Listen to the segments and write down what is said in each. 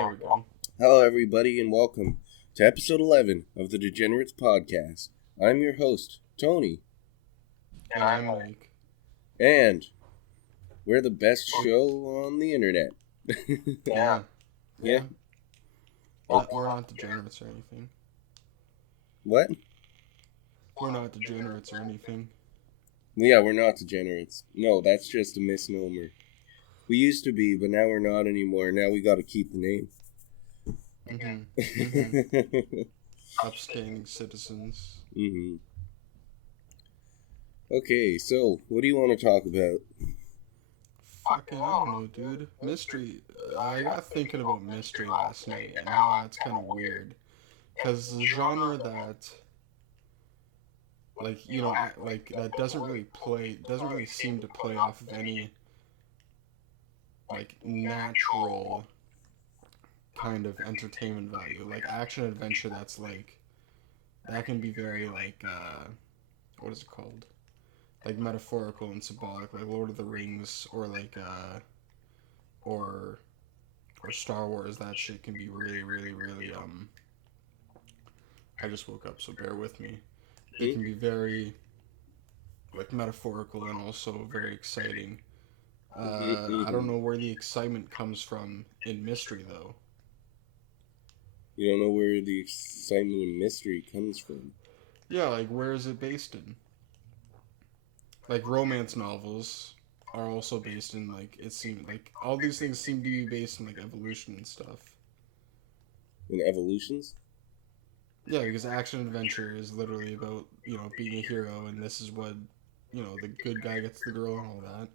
There we go. Hello, everybody, and welcome to episode 11 of the Degenerates Podcast. I'm your host, Tony. And I'm Mike. And we're the best show on the internet. Yeah. Yeah. We're not degenerates or anything. What? We're not degenerates or anything. Yeah, we're not degenerates. No, that's just a misnomer. We used to be, but now we're not anymore. Now we gotta keep the name. Upstanding citizens. Okay, so, what do you want to talk about? Fucking, I don't know, dude. Mystery. I got thinking about mystery last night, and how that's kind of weird. Because the genre that, that doesn't really seem to play off of any, natural kind of entertainment value. Like, action adventure that can be very, what is it called? Like, metaphorical and symbolic, like Lord of the Rings, or or Star Wars. That shit can be really, really, really, I just woke up, so bear with me. It can be very, metaphorical and also very exciting. I don't know where the excitement comes from in mystery, though. You don't know where the excitement and mystery comes from? Yeah, where is it based in? Romance novels are also based in, it seems, all these things seem to be based in, evolution and stuff. In evolutions? Yeah, because action adventure is literally about, being a hero, and this is what, the good guy gets the girl and all that.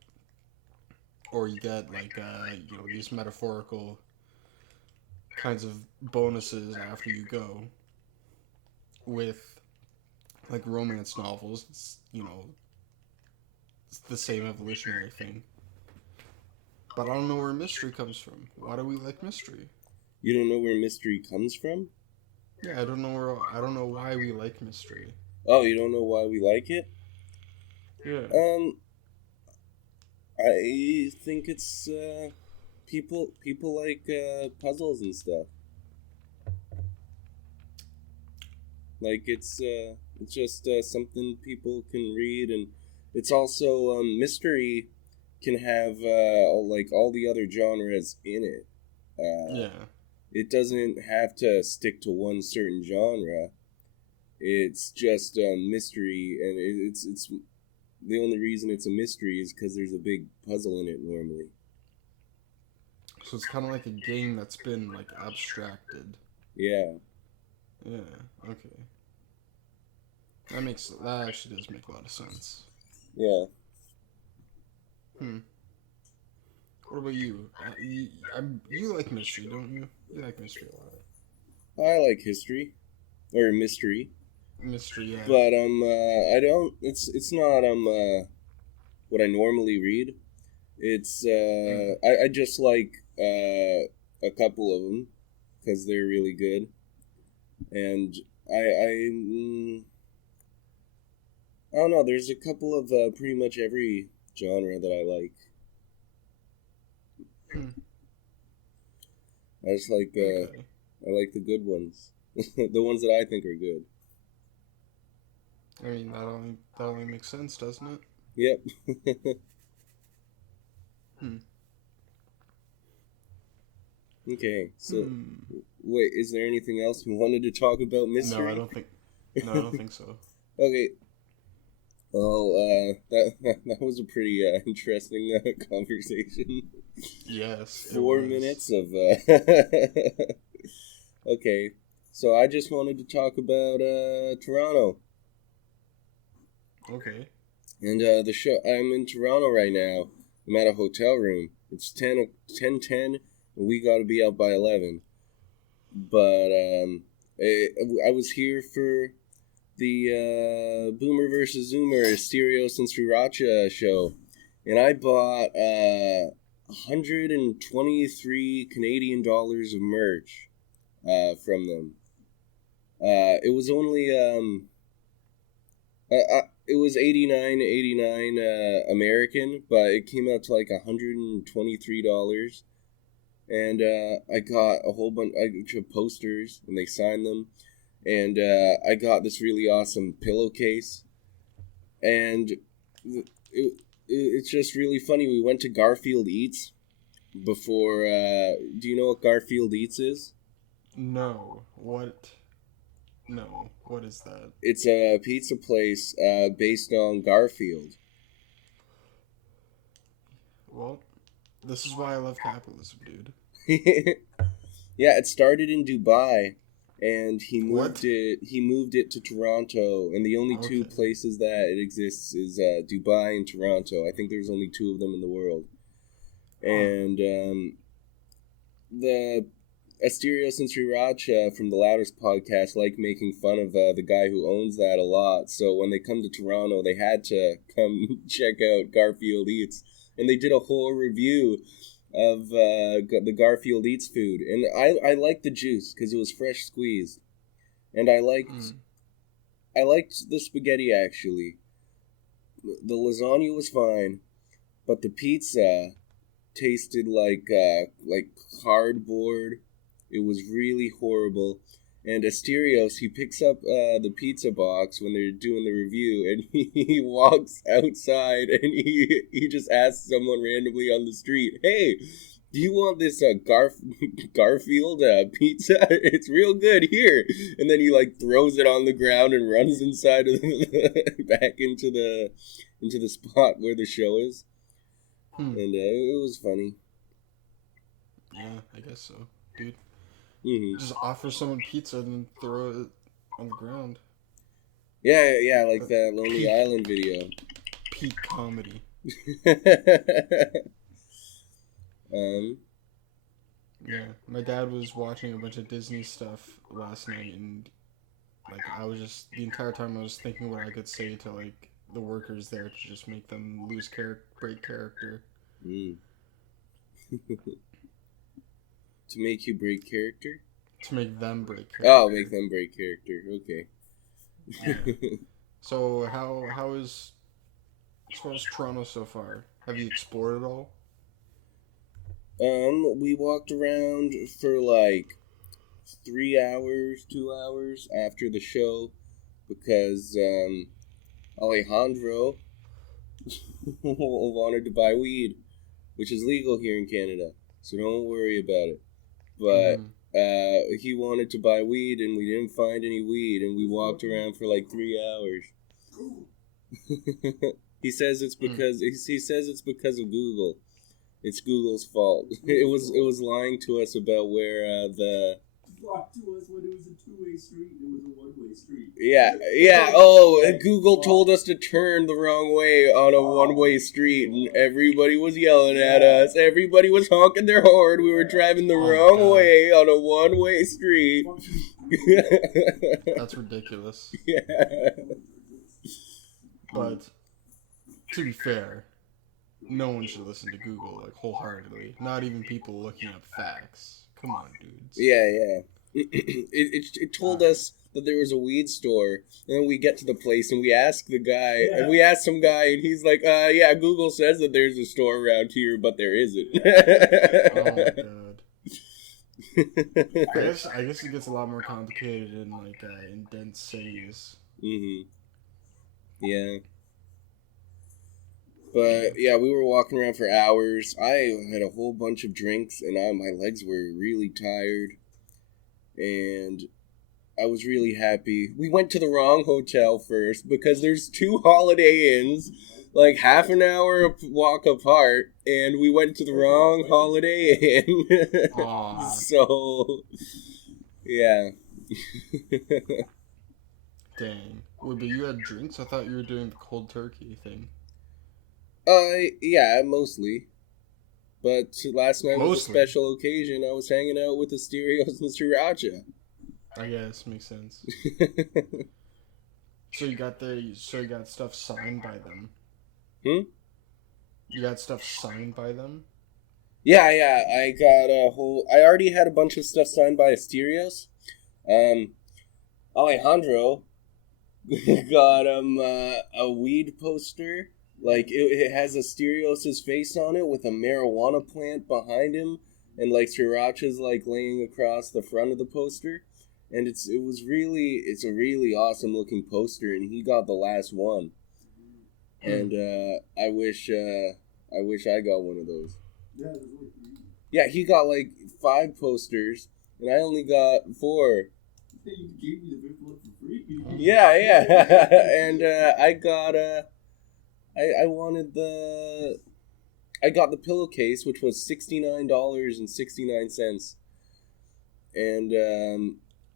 Or you get, these metaphorical kinds of bonuses after you go. With, romance novels, it's the same evolutionary thing. But I don't know where mystery comes from. Why do we like mystery? You don't know where mystery comes from? Yeah, I don't know why we like mystery. Oh, you don't know why we like it? Yeah. I think it's people like puzzles and stuff. It's just something people can read, and it's also mystery can have all the other genres in it. Yeah. It doesn't have to stick to one certain genre. It's just mystery, and it's the only reason it's a mystery is because there's a big puzzle in it normally. So it's kind of like a game that's been abstracted. Yeah. Yeah. Okay. That actually does make a lot of sense. Yeah. What about you? You like mystery, don't you? You like mystery a lot. I like history, or mystery. Mystery, yeah. But I don't. It's not what I normally read. It's I just like a couple of them because they're really good, and I don't know. There's a couple of pretty much every genre that I like. I just like I like the good ones, the ones that I think are good. I mean, that only makes sense, doesn't it? Yep. Okay, so wait, is there anything else you wanted to talk about mystery? No, I don't think so. Okay. Well, that was a pretty interesting conversation. Yes. 4 minutes of Okay, so I just wanted to talk about Toronto. Okay. And the show, I'm in Toronto right now. I'm at a hotel room. It's 10:10, and we got to be out by 11. But I was here for the Boomer vs. Zoomer Asterios and Sriracha show, and I bought 123 Canadian dollars of merch from them. It was only it was $89 American, but it came out to $123. and I got a whole bunch of posters, and they signed them, and I got this really awesome pillowcase, and it's just really funny. We went to Garfield Eats before. Do you know what Garfield Eats is? No. What? No. What is that? It's a pizza place based on Garfield. Well, this is why I love capitalism, dude. Yeah, it started in Dubai, and he moved What? it. He moved it to Toronto, and the only two Okay. places that it exists is Dubai and Toronto. I think there's only two of them in the world, and the Asterios and Sriracha from the Loudest Podcast like making fun of the guy who owns that a lot. So when they come to Toronto, they had to come check out Garfield Eats, and they did a whole review of the Garfield Eats food. And I liked the juice because it was fresh squeezed, and I liked the spaghetti actually. The lasagna was fine, but the pizza tasted like cardboard. It was really horrible. And Asterios, he picks up the pizza box when they're doing the review, and he walks outside, and he just asks someone randomly on the street, "Hey, do you want this Garfield pizza? It's real good here." And then he like throws it on the ground and runs inside of back into the spot where the show is. And it was funny. Yeah, I guess so, dude. Mm-hmm. Just offer someone pizza and then throw it on the ground. Yeah, like that Lonely Island video. Peak comedy. Yeah, my dad was watching a bunch of Disney stuff last night, and like I was just the entire time I was thinking what I could say to like the workers there to just make them break character. Mm. To make you break character? To make them break character. Oh, make them break character. Okay. Yeah. So how is as far as Toronto so far? Have you explored it all? We walked around for like 3 hours, 2 hours after the show because Alejandro wanted to buy weed, which is legal here in Canada, so don't worry about it. But he wanted to buy weed, and we didn't find any weed, and we walked around for like 3 hours. He says it's because of Google. It's Google's fault. It was lying to us about where the. Blocked to us when it was a two-way street. It was a one-way street. Yeah. Oh, Google told us to turn the wrong way on a one-way street, and everybody was yelling at us. Everybody was honking their horn. We were driving the wrong way on a one-way street. That's ridiculous. Yeah. But to be fair, no one should listen to Google like wholeheartedly. Not even people looking up facts. Come on, dudes. Yeah. It told us that there was a weed store, and then we get to the place and we ask the guy, and we ask some guy, and he's like, yeah, Google says that there's a store around here, but there isn't. Oh my god. I guess it gets a lot more complicated in like in dense cities. Mm-hmm. Yeah. But yeah, we were walking around for hours. I had a whole bunch of drinks, and my legs were really tired. And I was really happy. We went to the wrong hotel first because there's 2 Holiday Inns, like half an hour walk apart, and we went to the wrong Holiday Inn. So, yeah. Dang. Wait, but you had drinks? I thought you were doing the cold turkey thing. Yeah, mostly. But last night was a special occasion. I was hanging out with the Asterios and Sriracha. I guess, makes sense. So you got stuff signed by them? You got stuff signed by them? Yeah, I got I already had a bunch of stuff signed by Asterios. Alejandro got a weed poster. Like, it has Asterios' face on it with a marijuana plant behind him, and like Sriracha's like laying across the front of the poster, and it's a really awesome looking poster, and he got the last one, and I wish I got one of those. Yeah, there's only 3. Yeah, he got like 5 posters, and I only got 4. Hey, you gave me the 5th one for free. Yeah, and I got I wanted I got the pillowcase, which was $69.69, and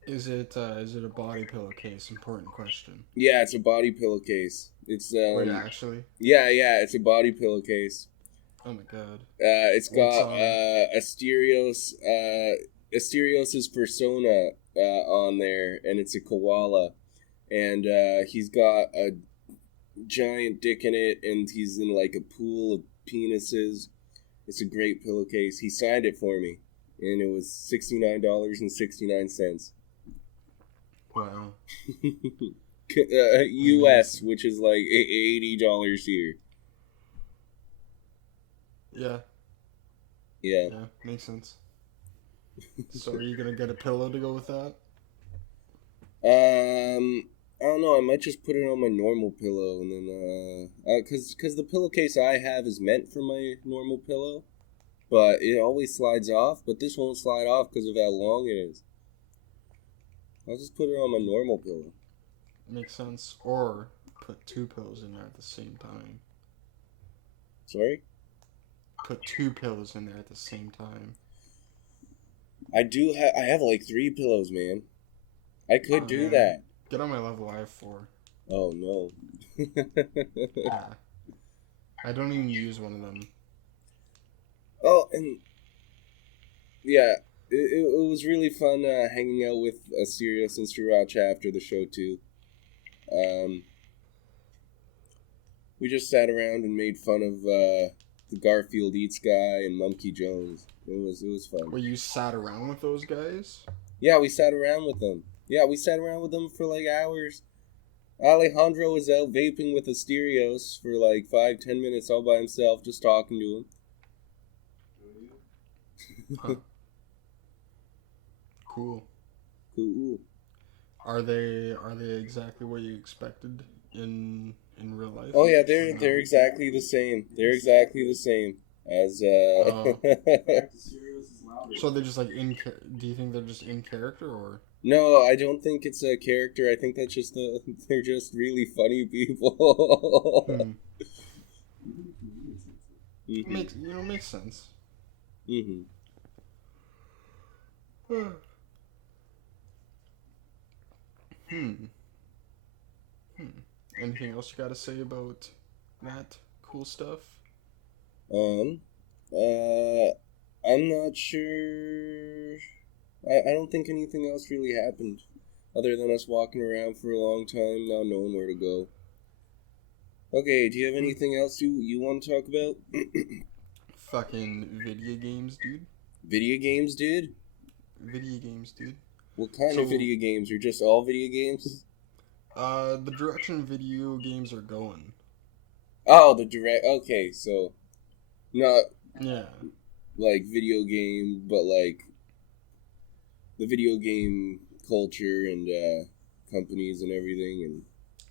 Is it a body pillowcase? Important question. yeah, it's a body pillowcase. It's Wait, actually? yeah, it's a body pillowcase. Oh my god. It's got Asterios' persona on there, and it's a koala, and he's got a giant dick in it, and he's in like a pool of penises. It's a great pillowcase. He signed it for me, and it was $69.69. Wow. US, which is like $80 here. Yeah. Yeah. Yeah, makes sense. So are you gonna get a pillow to go with that? I don't know. I might just put it on my normal pillow, and then cause the pillowcase I have is meant for my normal pillow, but it always slides off. But this won't slide off because of how long it is. I'll just put it on my normal pillow. Makes sense. Or put 2 pillows in there at the same time. Sorry? Put 2 pillows in there at the same time. I have like 3 pillows, man. I could do man. that. Get on my level. I have 4. Oh no. Yeah. I don't even use one of them. Oh, and yeah, it was really fun hanging out with Asterios and Sriracha after the show too. We just sat around and made fun of the Garfield Eats guy and Monkey Jones. It was fun. Where you sat around with those guys? Yeah, we sat around with them. Yeah, we sat around with them for like hours. Alejandro was out vaping with Asterios for like 5-10 minutes all by himself, just talking to him. Huh. Cool. Cool. Are they exactly what you expected in real life? Oh yeah, they're exactly the same. They're exactly the same as So they're just like do you think they're just in character or? No, I don't think it's a character. I think that's just they're just really funny people. Mm-hmm. Makes sense. Mm-hmm. Anything else you got to say about that cool stuff? I'm not sure. I don't think anything else really happened, other than us walking around for a long time, not knowing where to go. Okay, do you have anything else you want to talk about? Fucking video games, dude. Video games, dude? Video games, dude. What kind of video games? Or just all video games? The direction video games are going. Oh, okay, so not like video game, but like the video game culture and companies and everything and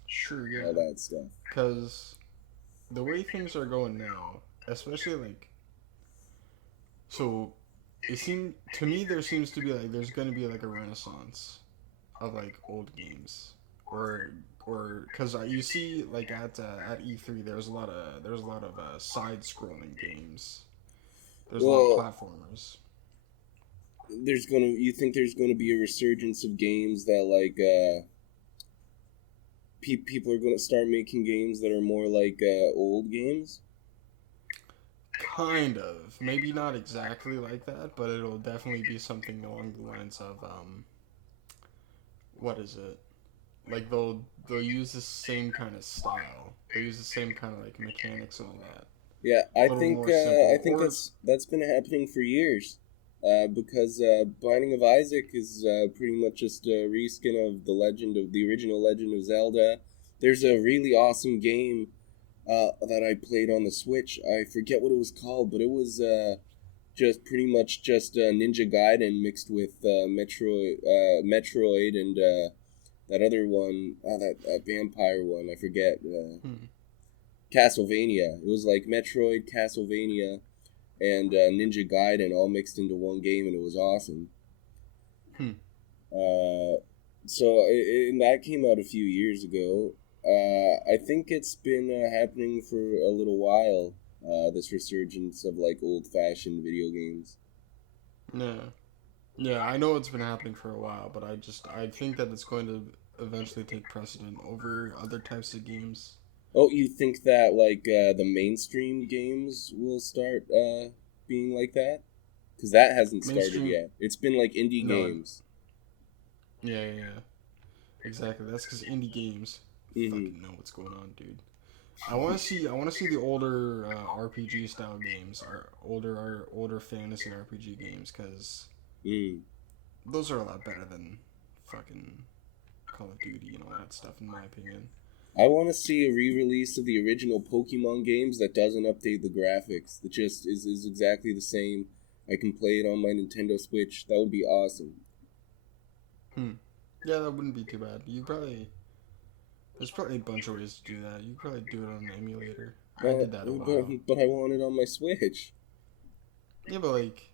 sure, yeah, all that stuff. Because the way things are going now, especially like, so it seems to me there seems to be like there's going to be like a renaissance of like old games, or because you see like at E3 there's a lot of side scrolling games. There's a lot of platformers. You think there's gonna be a resurgence of games that like people are gonna start making games that are more like old games? Kind of, maybe not exactly like that, but it'll definitely be something along the lines of what is it? Like they'll use the same kind of style. They use the same kind of like mechanics and all that. Yeah, I think that's been happening for years. Because Binding of Isaac is pretty much just a reskin of the original Legend of Zelda. There's a really awesome game that I played on the Switch. I forget what it was called, but it was just pretty much just Ninja Gaiden mixed with Metroid and that other one, that vampire one, I forget. Castlevania. It was like Metroid, Castlevania, and Ninja Gaiden all mixed into one game, and it was awesome. And that came out a few years ago. I think it's been happening for a little while. This resurgence of like old-fashioned video games. Yeah, I know it's been happening for a while, but I think that it's going to eventually take precedent over other types of games. Oh, you think that like the mainstream games will start being like that? Because that hasn't started yet. It's been like indie games. Yeah. Exactly. That's because indie games fucking know what's going on, dude. I want to see the older RPG style games, our older fantasy RPG games, because those are a lot better than fucking Call of Duty and all that stuff, in my opinion. I want to see a re-release of the original Pokemon games that doesn't update the graphics. That just is exactly the same. I can play it on my Nintendo Switch. That would be awesome. Yeah, that wouldn't be too bad. There's probably a bunch of ways to do that. You could probably do it on an emulator. I did that a while. But I want it on my Switch. Yeah, but like,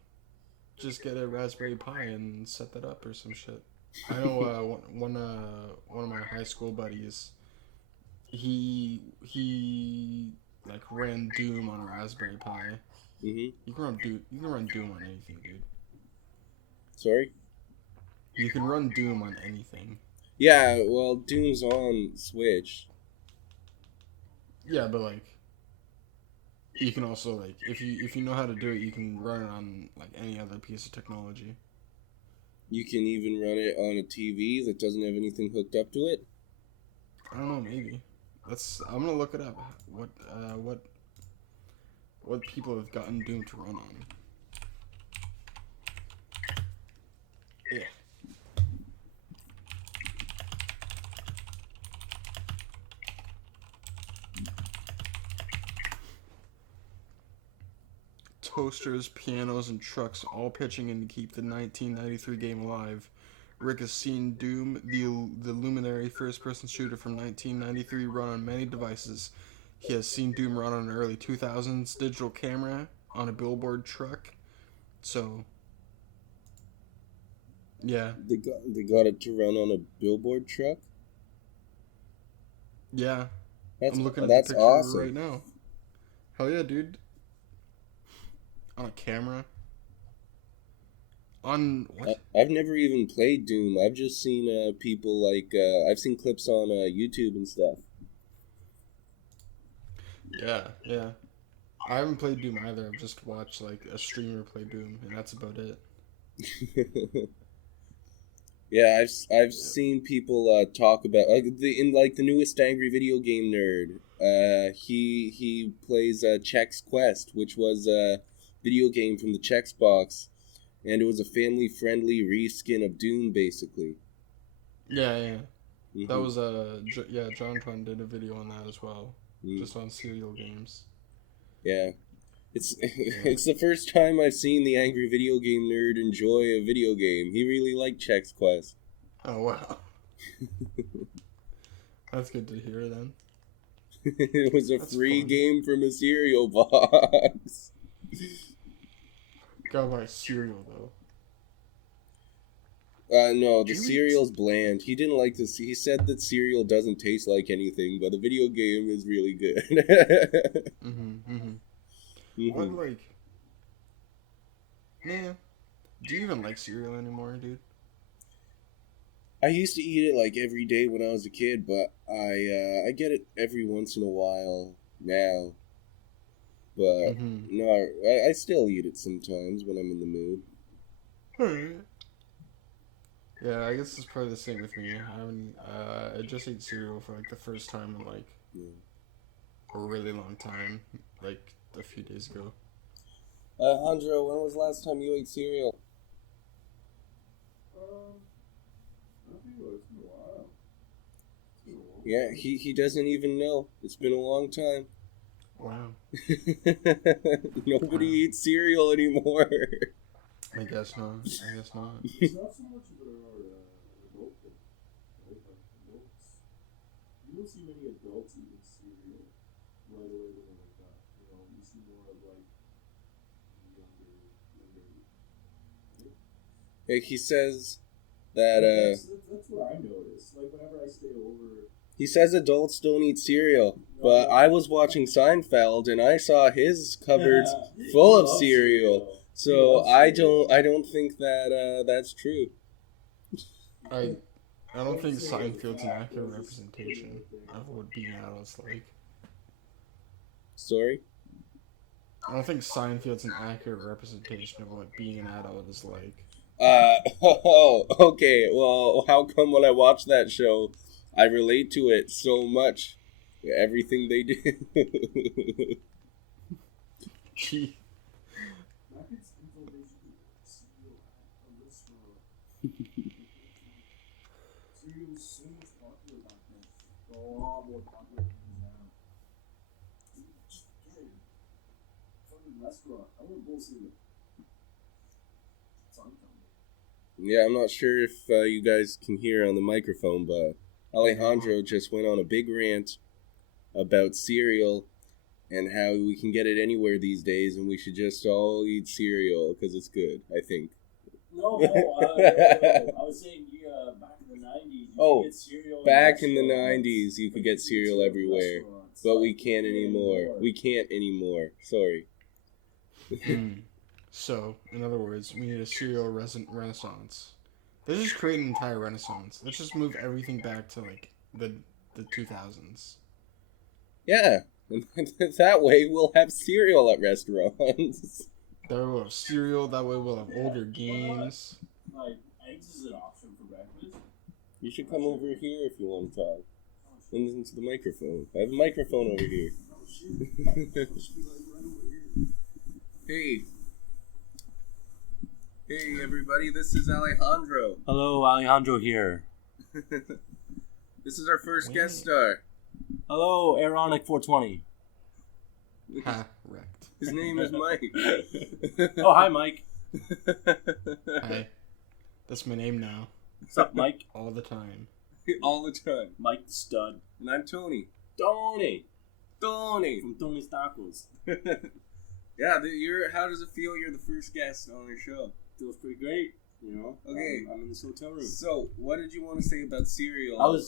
just get a Raspberry Pi and set that up or some shit. I know one of my high school buddies, he like ran Doom on a Raspberry Pi. You can run Doom on anything, dude. Sorry? You can run Doom on anything. Yeah, well, Doom's on Switch. Yeah, but like, you can also like, if you know how to do it, you can run it on like any other piece of technology. You can even run it on a TV that doesn't have anything hooked up to it. I don't know, maybe. I'm gonna look it up. What people have gotten Doom to run on. Yeah. Toasters, pianos, and trucks all pitching in to keep the 1993 game alive. Rick has seen Doom, the luminary first-person shooter from 1993, run on many devices. He has seen Doom run on an early 2000s digital camera, on a billboard truck. So, yeah. They got it to run on a billboard truck? Yeah. I'm looking at the picture awesome. Right now. Hell yeah, dude. On a camera. On what? I've never even played Doom. I've just seen people like I've seen clips on YouTube and stuff. Yeah. I haven't played Doom either. I've just watched like a streamer play Doom, and that's about it. Yeah, I've seen people talk about the newest Angry Video Game Nerd. He plays Chex Quest, which was a video game from the Chex box. And it was a family-friendly reskin of Doom, basically. Yeah. That was John Pun did a video on that as well, just on cereal games. Yeah, it's the first time I've seen the Angry Video Game Nerd enjoy a video game. He really liked Chex Quest. Oh wow, that's good to hear. Then it was a free game from a cereal box. Gotta buy cereal though. No, the cereal's bland. He didn't like this. He said that cereal doesn't taste like anything, but the video game is really good. I'm like, man, do you even like cereal anymore, dude? I used to eat it like every day when I was a kid, but I get it every once in a while now. But no, I still eat it sometimes when I'm in the mood. Alright. Yeah, I guess it's probably the same with me. I just ate cereal for like the first time in like a really long time, like a few days ago. Alejandro, when was the last time you ate cereal? I think it's been a while. Yeah, he doesn't even know. It's been a long time. Wow. Nobody eats cereal anymore. I guess not. It's not so much of an adult thing, right? Like adults, you don't see many adults eating cereal right away when they wake up. You know, you see more of like younger. Like he says that That's what I noticed. Like whenever I stay over. he says adults don't eat cereal, but I was watching Seinfeld and I saw his cupboards full of cereal. So I don't think that that's true. I don't think Seinfeld's an accurate representation of what being an adult's like. Sorry? I don't think Seinfeld's an accurate representation of what being an adult is like. Okay. Well, how come when I watch that show, I relate to it so much? Everything they do. Gee. Cereal was so much popular back then. A lot more popular than it is now. Just get it. Fucking restaurant. I want a bowl of cereal. It's uncomfortable. Yeah, I'm not sure if you guys can hear on the microphone, but Alejandro just went on a big rant about cereal and how we can get it anywhere these days, and we should just all eat cereal because it's good, I think. No, I was saying back in the 90s, you could get cereal. Back in the 90s, you could get cereal everywhere, but we can't anymore. We can't anymore. Sorry. So, in other words, we need a cereal renaissance. Let's just create an entire renaissance. Let's just move everything back to, like, the 2000s. Yeah, and that way we'll have cereal at restaurants. That way we'll have cereal, that way we'll have older games. Like, eggs is an option for breakfast. You should come over here if you want to talk. And into the microphone. I have a microphone over here. Hey. Hey, everybody, this is Alejandro. Hello, Alejandro here. This is our first guest star. Hello, Aaronic 420. Ha, wrecked. His name is Mike. Oh, hi, Mike. Hi. That's my name now. What's up, Mike? All the time. All the time. Mike the Stud. And I'm Tony. Tony. Tony. From Tony's Tacos. Yeah, how does it feel you're the first guest on our show? Feels pretty great, you know? Okay. I'm in this hotel room. So, what did you want to say about cereal?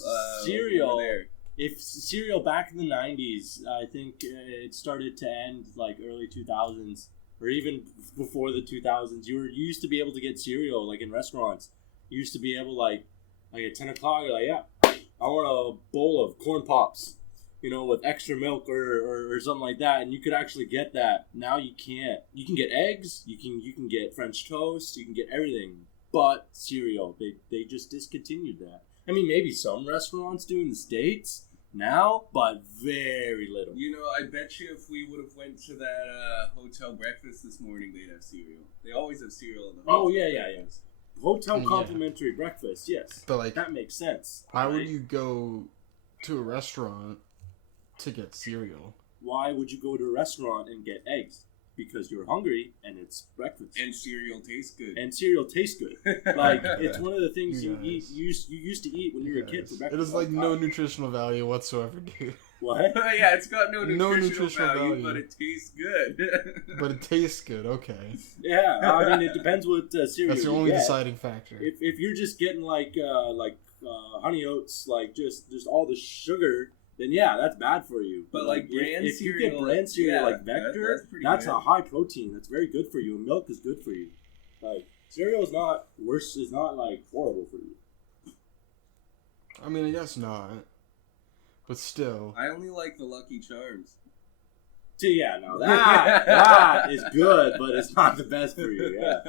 Cereal. Over there? If cereal back in the 90s, I think it started to end like early 2000s, or even before the 2000s. You used to be able to get cereal like in restaurants. You used to be able like at 10 o'clock, you're like, yeah, I want a bowl of corn pops, you know, with extra milk or something like that, and you could actually get that. Now you can't. You can get eggs, you can get French toast, you can get everything, but cereal. They just discontinued that. I mean, maybe some restaurants do in the States now, but very little. You know, I bet you if we would have went to that hotel breakfast this morning, they'd have cereal. They always have cereal in the hotel. Oh, yeah. Hotel complimentary breakfast, yes. But like, that makes sense. Why would you go to a restaurant to get cereal? Why would you go to a restaurant and get eggs? Because you're hungry and it's breakfast. And cereal tastes good. Like, it's one of the things you used to eat when you were a kid for breakfast. It is like no nutritional value whatsoever, dude. What? Yeah, it's got no nutritional value, value, but it tastes good. But it tastes good, okay. Yeah, I mean, it depends what cereal That's the only deciding factor. If you're just getting like honey oats, like just all the sugar, then yeah, that's bad for you. But like brand if cereal, you get brand cereal like Vector, that's good. a high protein. That's very good for you. And milk is good for you. Like cereal is not worse. Is not like horrible for you. I mean, I guess not. But still. I only like the Lucky Charms. So yeah, no, that is good, but it's not the best for you. Yeah.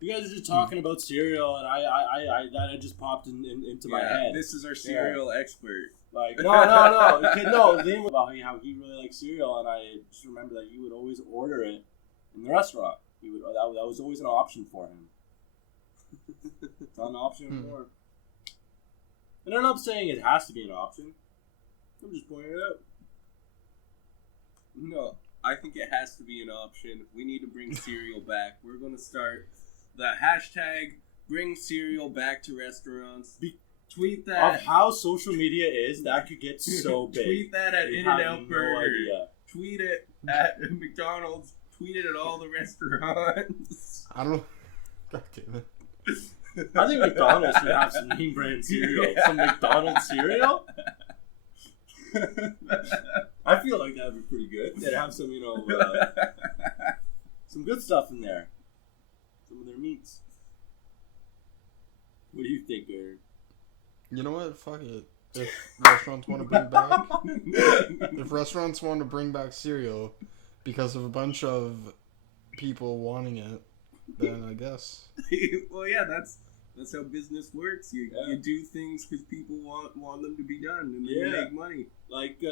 You guys are just talking about cereal, and I just popped into my head. This is our cereal expert. Like no. The thing about how he really likes cereal, and I just remember that he would always order it in the restaurant. That was always an option for him. It's not an option anymore. And I'm not saying it has to be an option. I'm just pointing it out. No, I think it has to be an option. We need to bring cereal back. We're going to start the hashtag bring cereal back to restaurants. Tweet that. Of how social media is, that could get so big. Tweet that at You In-N-Out have no Burger. idea. Tweet it at McDonald's. Tweet it at all the restaurants. I don't. God damn it. I think McDonald's should have some name brand cereal. Yeah. Some McDonald's cereal? I feel like that would be pretty good. They'd have some, some good stuff in there. Some of their meats. What do you think, Eric? You know what? Fuck it. If restaurants want to bring back, cereal because of a bunch of people wanting it, then I guess. Well, yeah, that's how business works. You do things because people want them to be done, and then you make money. Like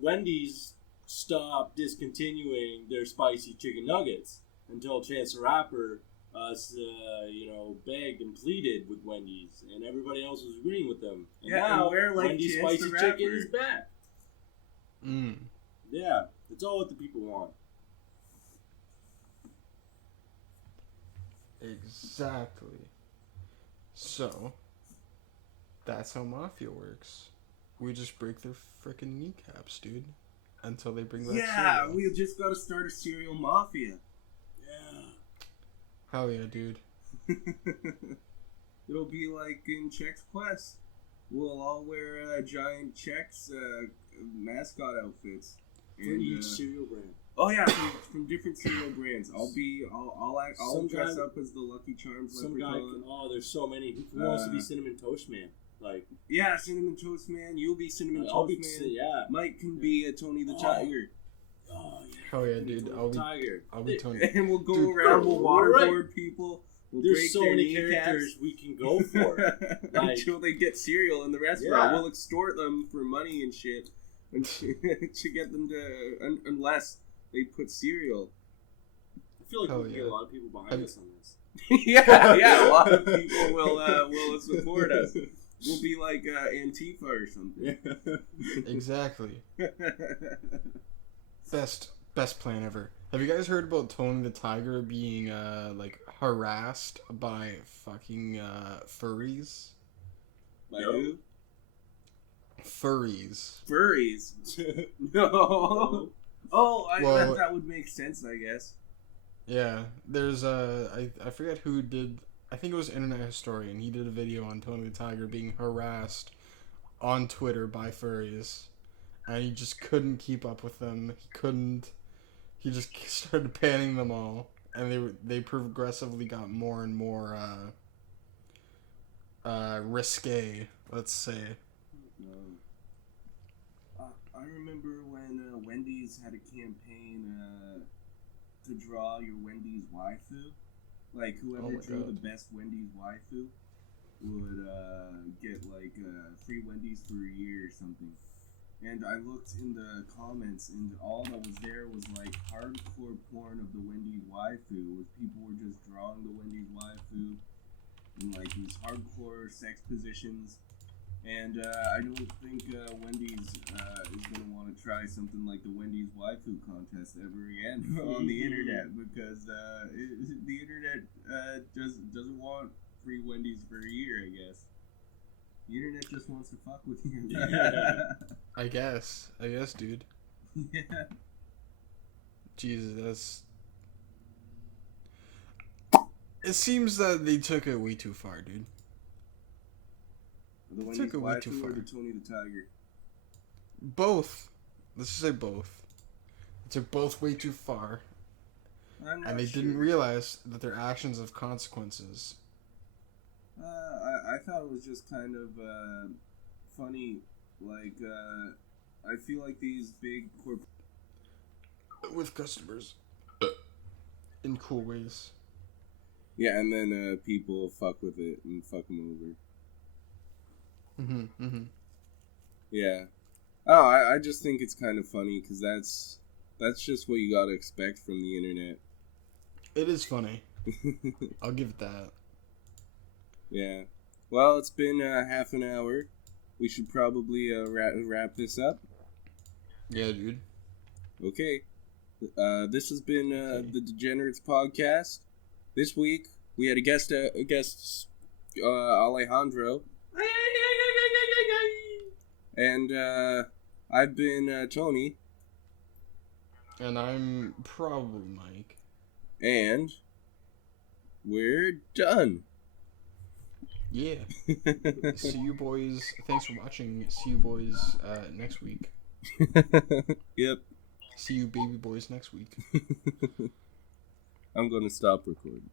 Wendy's stopped discontinuing their spicy chicken nuggets until Chance the Rapper, begged and pleaded with Wendy's, and everybody else was agreeing with them. And now Wendy's Chance spicy the chicken Rapper. is back. Yeah, it's all what the people want. Exactly. So, that's how Mafia works. We just break their frickin' kneecaps, dude. Until they bring back cereal. We just gotta start a cereal mafia. Yeah. Hell yeah, dude. It'll be like in Chex Quest. We'll all wear giant Chex mascot outfits. From each cereal brand. Oh yeah, from different cereal brands. I'll dress up as the Lucky Charms Some guy. leprechaun. There's so many. Who wants to be Cinnamon Toast Man? Like, yeah, Cinnamon Toast Man. You'll be Cinnamon I'll Toast be, Man. yeah. Mike can be Tony the Tiger. Oh yeah. Hell yeah, dude. I'll be Tony. And we'll go Dude, around. We'll waterboard people. We'll break There's so their many kneecaps. characters we can go for. Until they get cereal in the restaurant. Yeah. We'll extort them for money and shit. And to get them to, unless they put cereal. I feel like Hell we can get yeah. a lot of people behind us on this. yeah, a lot of people will support us. We'll be like Antifa or something. Exactly. Best plan ever. Have you guys heard about Tony the Tiger being harassed by fucking furries? By who? Furries. Furries. No. Oh, that would make sense, I guess. Yeah, there's I forget who did. I think it was Internet Historian. He did a video on Tony the Tiger being harassed on Twitter by furries, and he just couldn't keep up with them. He just started panning them all, and they progressively got more and more risque. Let's say. I remember when Wendy's had a campaign to draw your Wendy's waifu. Like, whoever drew the best Wendy's waifu would get, free Wendy's for a year or something. And I looked in the comments, and all that was there was, hardcore porn of the Wendy's waifu, with people were just drawing the Wendy's waifu in, these hardcore sex positions. And I don't think Wendy's is going to want to try something like the Wendy's waifu contest ever again on the internet, because the internet doesn't want free Wendy's for a year, I guess. The internet just wants to fuck with you. I guess, dude. Yeah. Jesus, it seems that they took it way too far, dude. The Wendy's waifu or the Tony the Tiger? Both. Let's just say both. They took both way too far. And they didn't realize that their actions have consequences. I thought it was just kind of funny. I feel like these big with customers in cool ways. Yeah, and then people fuck with it and fuck them over. Yeah. Oh, I just think it's kind of funny because that's just what you gotta expect from the internet. It is funny. I'll give it that. Yeah. Well, it's been half an hour. we should probably wrap this up. Yeah, dude. Okay. This has been the Degenerates podcast. This week we had a guest, Alejandro, and I've been Tony, And I'm probably Mike. and we're done. Yeah. See you boys. Thanks for watching. See you boys next week. Yep. See you baby boys next week. I'm gonna stop recording.